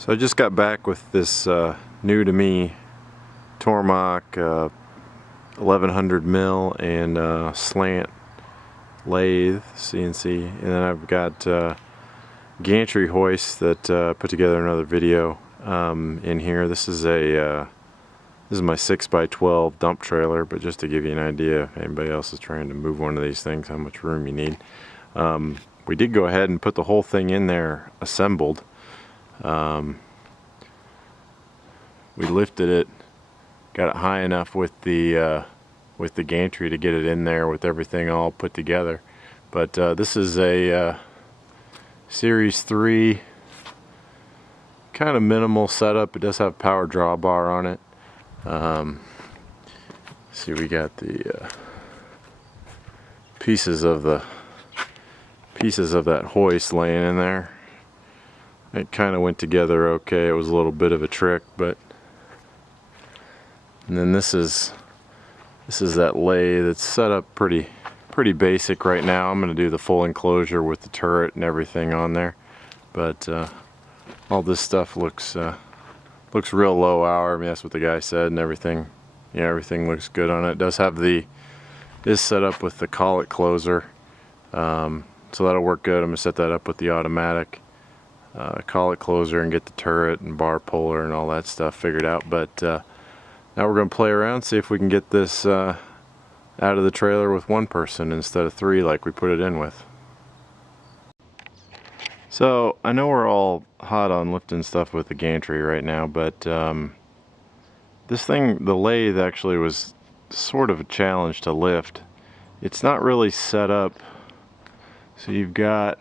So I just got back with this new to me Tormach 1100 mil and slant lathe CNC, and then I've got gantry hoist that put together another video in here. This is my 6x12 dump trailer, but just to give you an idea if anybody else is trying to move one of these things, how much room you need. We did go ahead and put the whole thing in there assembled. We lifted it, got it high enough with the gantry to get it in there with everything all put together. But this is a Series 3 kind of minimal setup. It does have a power drawbar on it. See, we got the pieces of that hoist laying in there. It kind of went together okay. It was a little bit of a trick, but and then this is that lathe. It's set up pretty basic right now. I'm going to do the full enclosure with the turret and everything on there, but all this stuff looks real low hour. I mean, that's what the guy said, and everything. Yeah, everything looks good on it. It does have is set up with the collet closer, so that'll work good. I'm gonna set that up with the automatic collet closer and get the turret and bar puller and all that stuff figured out. But now we're gonna play around, see if we can get this out of the trailer with one person instead of three like we put it in with. So I know we're all hot on lifting stuff with the gantry right now, but this thing, the lathe, actually was sort of a challenge to lift. It's not really set up, so you've got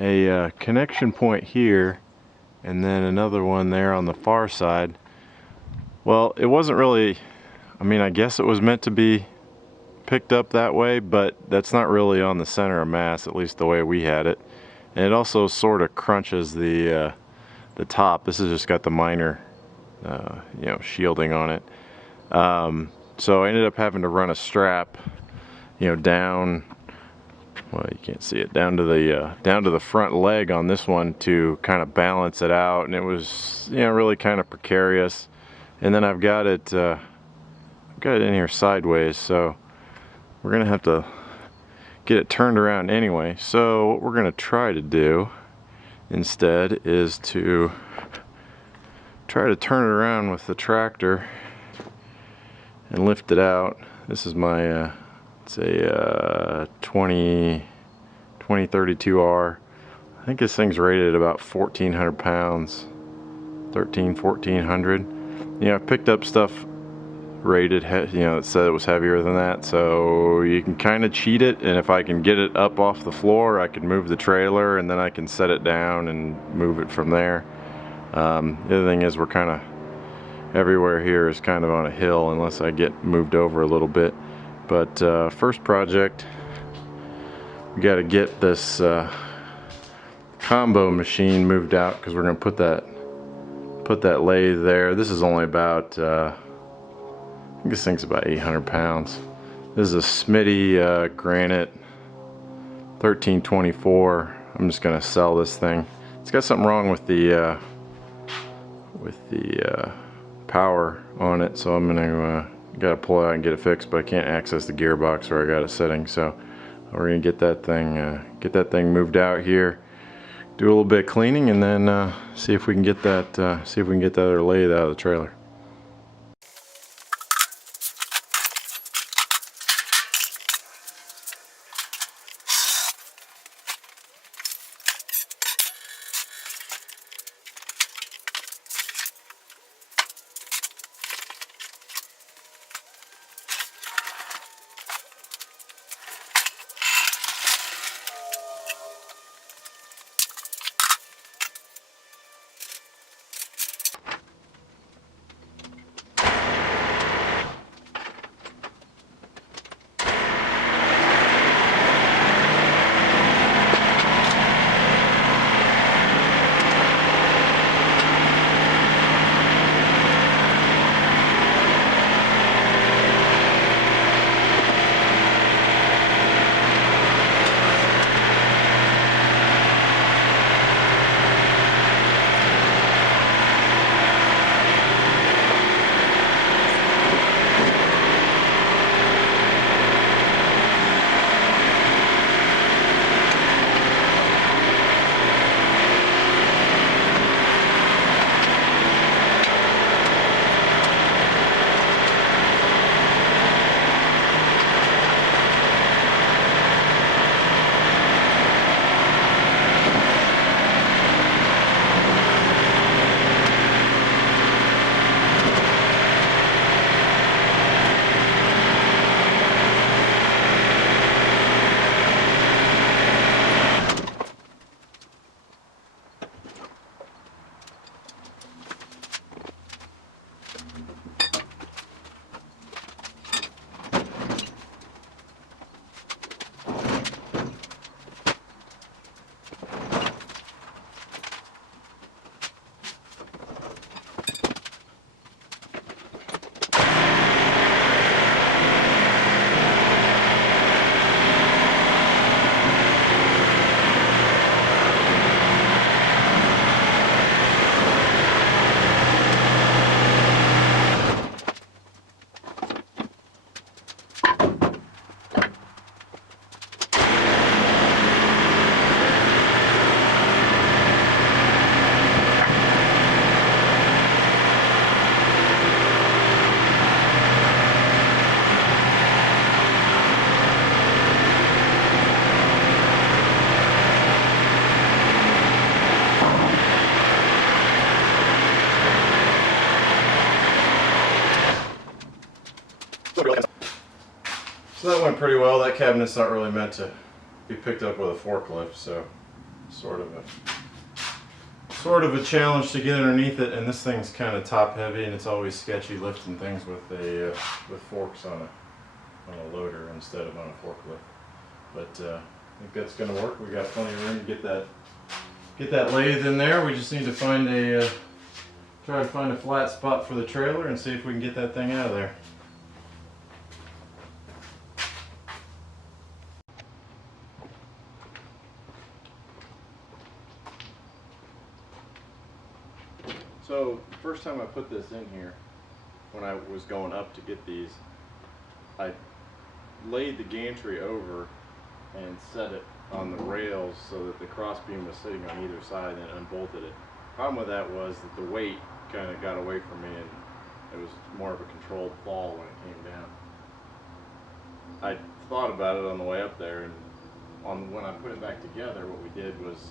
a connection point here and then another one there on the far side. Well, it wasn't really, I mean, I guess it was meant to be picked up that way, but that's not really on the center of mass, at least the way we had it. And it also sort of crunches the top. This has just got the minor shielding on it. So I ended up having to run a strap down, well, you can't see it, down to the front leg on this one to kind of balance it out, and it was really kind of precarious. And then I've got it in here sideways, so we're gonna have to get it turned around anyway. So what we're gonna try to do instead is to try to turn it around with the tractor and lift it out. This is my it's a 2032R. I think this thing's rated at about 1,400 pounds, 1400. I picked up stuff rated, it said it was heavier than that, so you can kind of cheat it, and if I can get it up off the floor, I can move the trailer and then I can set it down and move it from there. The other thing is we're kind of, everywhere here is kind of on a hill unless I get moved over a little bit. But first project, we got to get this combo machine moved out, because we're going to put that lathe there. This is only about I think this thing's about 800 pounds. This is a Smitty granite 1324. I'm just going to sell this thing. It's got something wrong with the power on it, so I'm gonna gotta pull it out and get it fixed, but I can't access the gearbox where I got it sitting. So we're gonna get that thing moved out here, do a little bit of cleaning, and then see if we can get that other lathe out of the trailer. So that went pretty well. That cabinet's not really meant to be picked up with a forklift, so sort of a challenge to get underneath it. And this thing's kind of top heavy, and it's always sketchy lifting things with forks on a loader instead of on a forklift. But I think that's going to work. We got plenty of room to get that lathe in there. We just need to find try to find a flat spot for the trailer and see if we can get that thing out of there. So the first time I put this in here, when I was going up to get these, I laid the gantry over and set it on the rails so that the crossbeam was sitting on either side and unbolted it. Problem with that was that the weight kind of got away from me and it was more of a controlled fall when it came down. I thought about it on the way up there, and when I put it back together, what we did was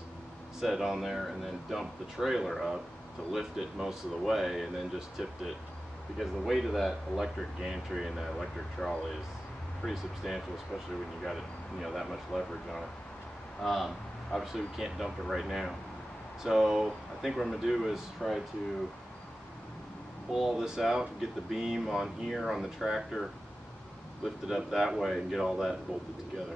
set it on there and then dump the trailer up to lift it most of the way, and then just tipped it, because the weight of that electric gantry and that electric trolley is pretty substantial, especially when you got it, that much leverage on it. Obviously we can't dump it right now, so I think what I'm going to do is try to pull all this out, get the beam on here on the tractor, lift it up that way, and get all that bolted together.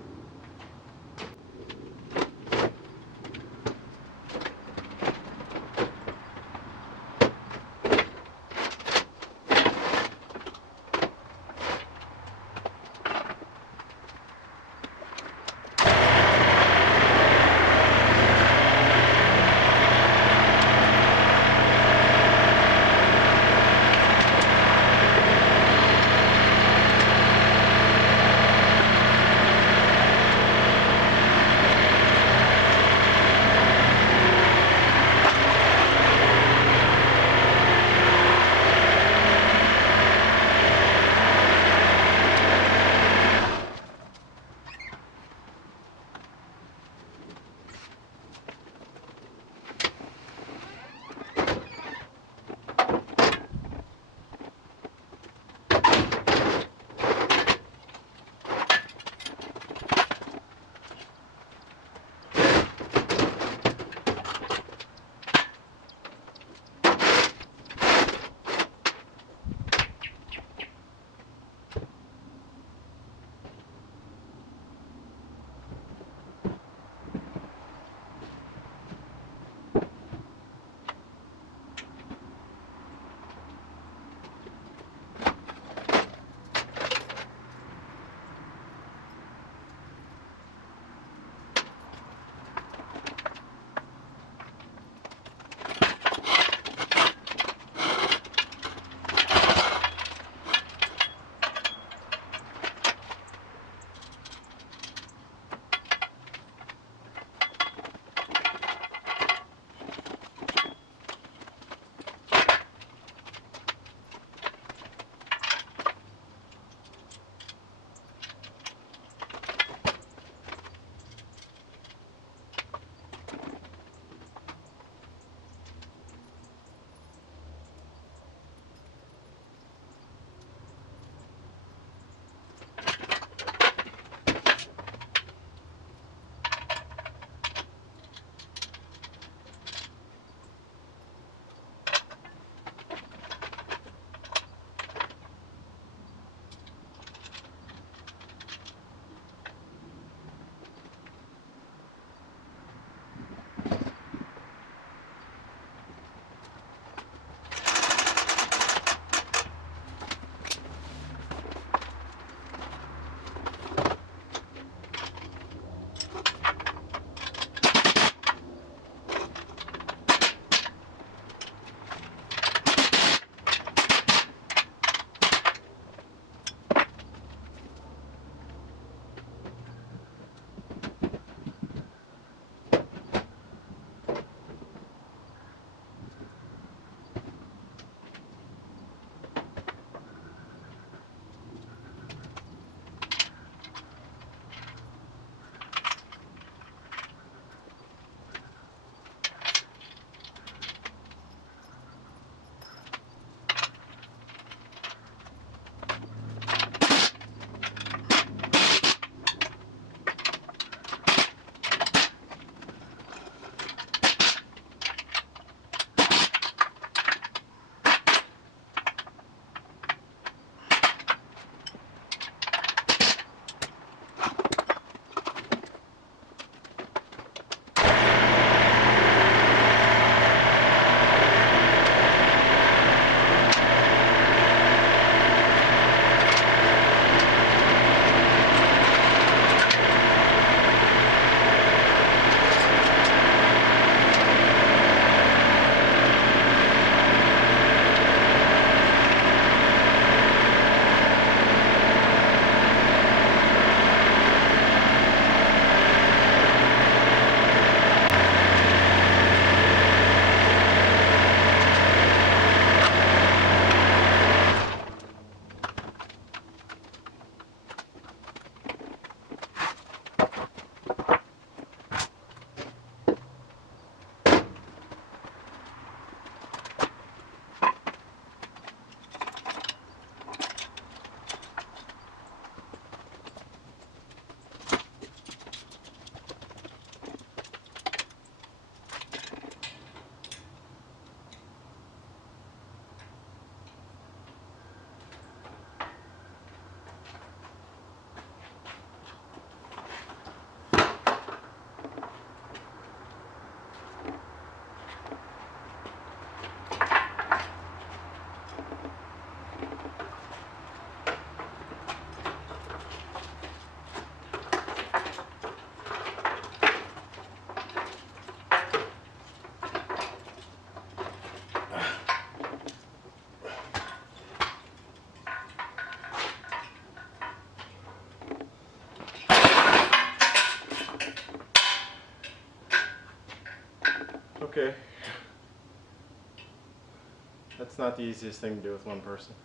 That's not the easiest thing to do with one person.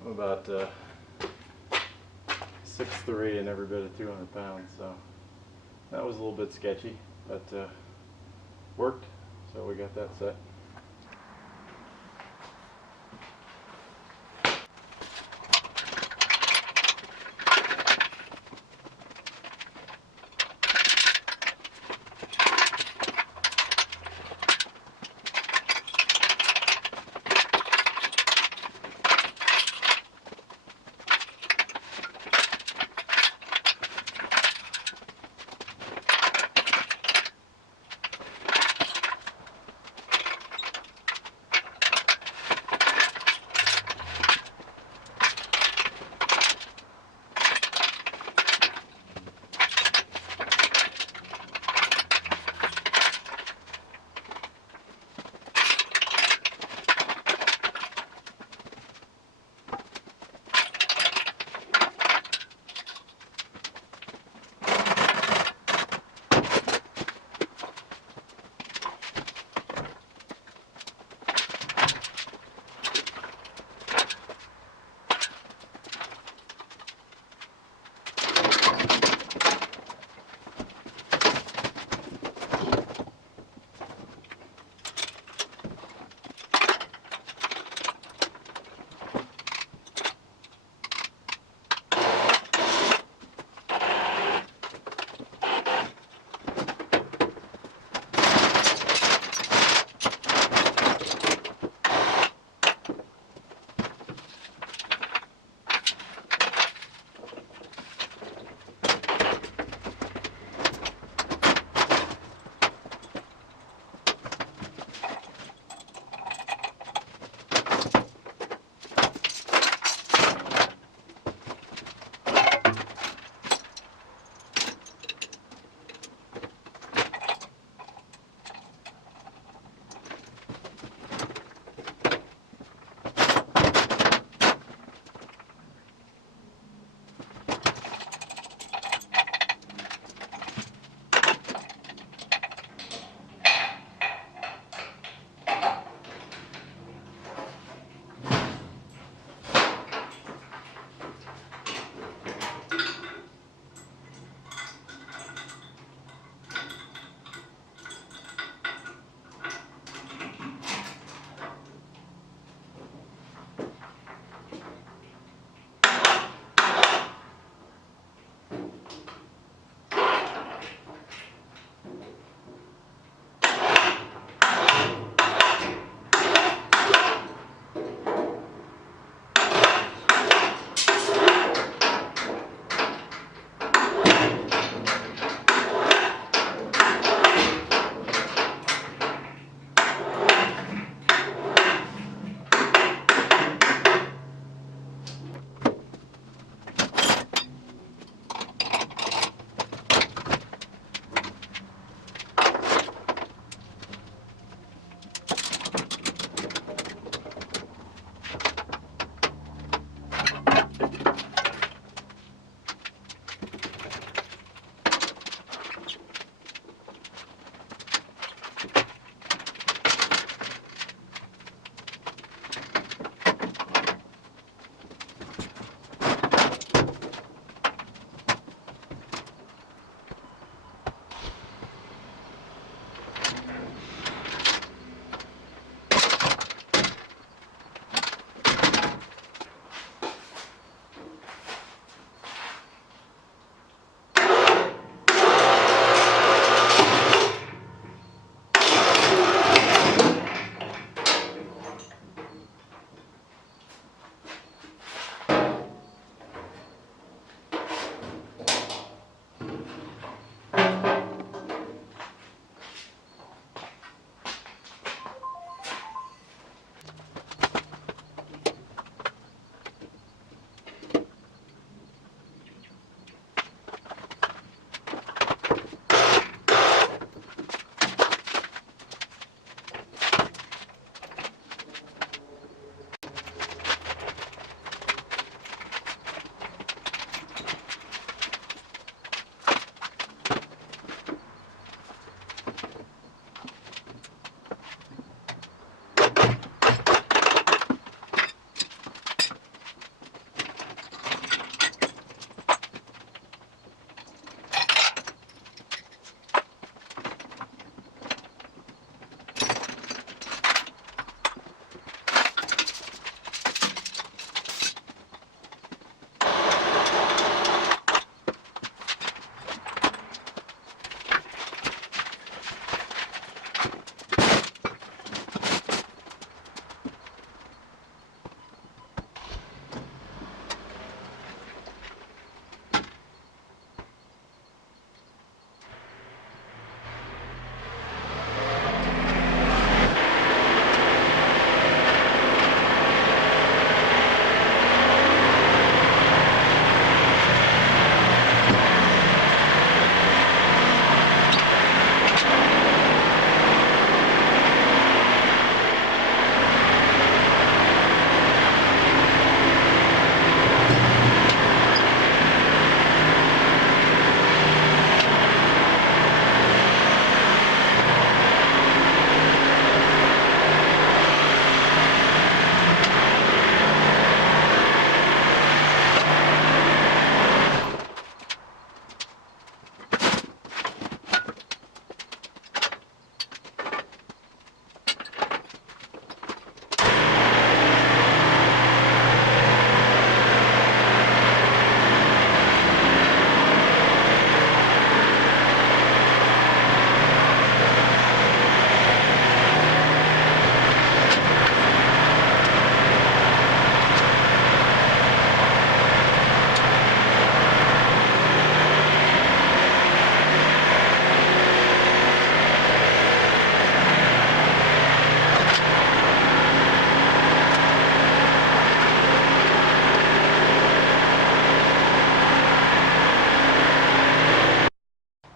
I'm about 6'3" and every bit of 200 pounds, so that was a little bit sketchy, but worked, so we got that set.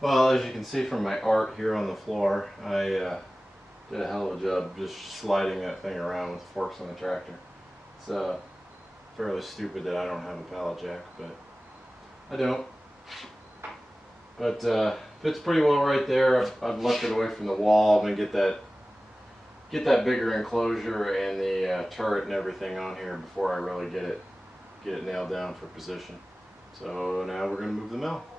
Well, as you can see from my art here on the floor, I did a hell of a job just sliding that thing around with the forks on the tractor. It's fairly stupid that I don't have a pallet jack, but I don't. But fits pretty well right there. I've left it away from the wall. I'm gonna get that bigger enclosure and the turret and everything on here before I really get it nailed down for position. So now we're gonna move the mill.